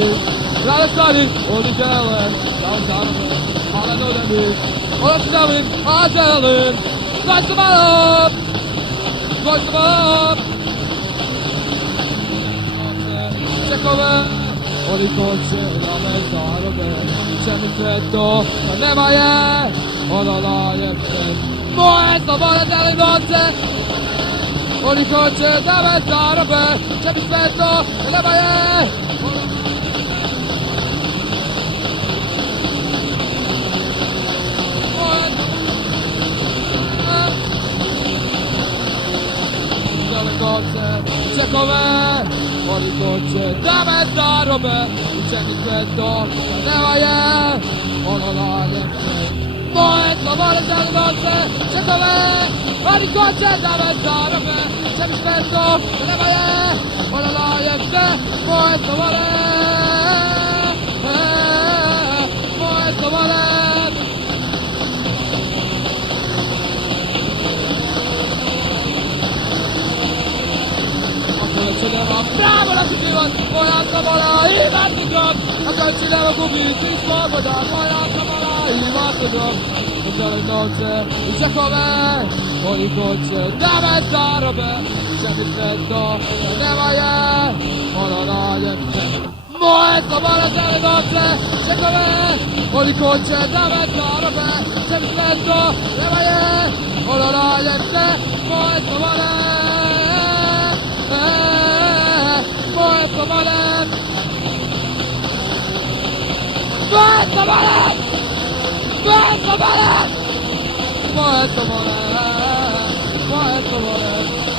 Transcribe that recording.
Demir, Ralf Kadir, Oli Gelen, Ralf Kadir, Alan Ödemir, Orası Demir, Acelin, Koştumalım, Koştumalım, Čekove, Oli Koče, Rame Zarobe, Čemi Sveto, nema je, ono daje pred, moje slobode deli noce, Oni Koče, Rame Zarobe, Čemi Sveto, nema je, Čekove, oni hoće da me zarobe, učeni sve to, nema je, ono najljepše. Moje slobode želi noće, čekove, oni hoće da me zarobe, učeni sve to, nema je, ono najljepše. Moje slobode, moje slobode. Bravo naši život, moja sloboda i vatni grob. Na kojoj ćemo gubiti sloboda, moja sloboda i vatni grob. Želim novce i čekove, oni hoće da me zarobe. Čemi sve to, da nema je, ono najljepše. Moje slobode želim novce, čekove, oni hoće da me zarobe. Čemi sve to, nema je, ono najljepše. Moje slobode, moje slobode, moje slobode, moje slobode, moje slobode, moje slobode.